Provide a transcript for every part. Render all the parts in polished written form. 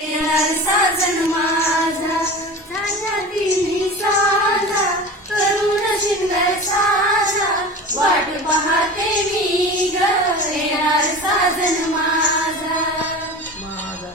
येणार साजन माझा झाला दिली साजा करून शिंगर साजा वाट पाहते मी ग येणार साजन माझा माझा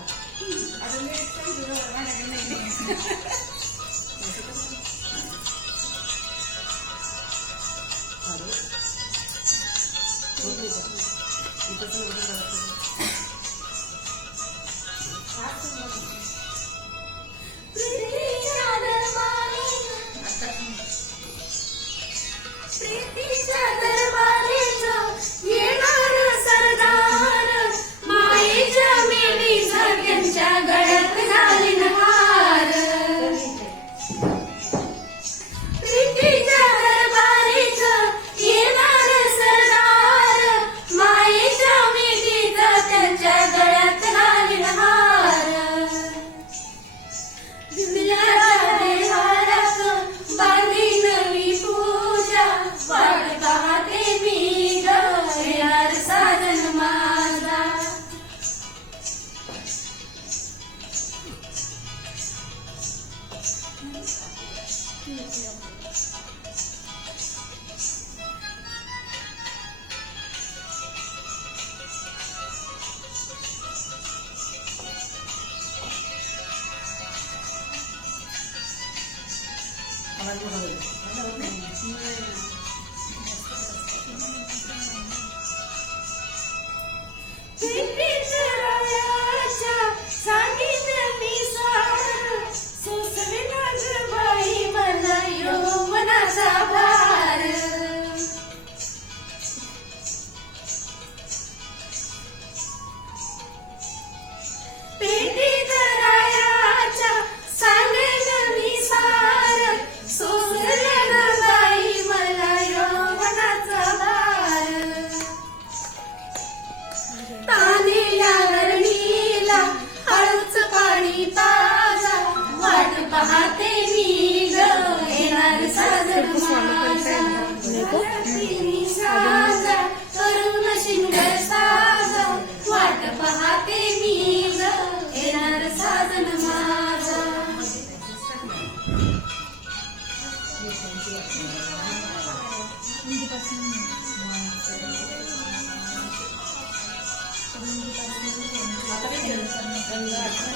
प्रीतीच्या दरबारीचा येणार सरदार मायेच्या मेलीचा त्यांच्या गळ्यात घालीन हार प्रीतीच्या दरबारीचा येणार सरदार मायेच्या मेलीचा त्यांच्या गळ्यात घालीन हार दिव्याच्या देहारात बांधीन मी पूजा वाट पाहते मी ग येणार साजन माझा सांगितलं मी सार सोसले माझ बाई मला यौवनाचा भार पेटीत रायाच्या सांगितलं मी सार सोसले ना बाई मला यौवनाचा भार तानेल्या हरणीला हळूच पाणी ताजा वाट पाहते मी ग येणार साजन माझा तिन्ही साजा करून शिंगर साजा वाट पाहते मी ग येणार साजन माझा आता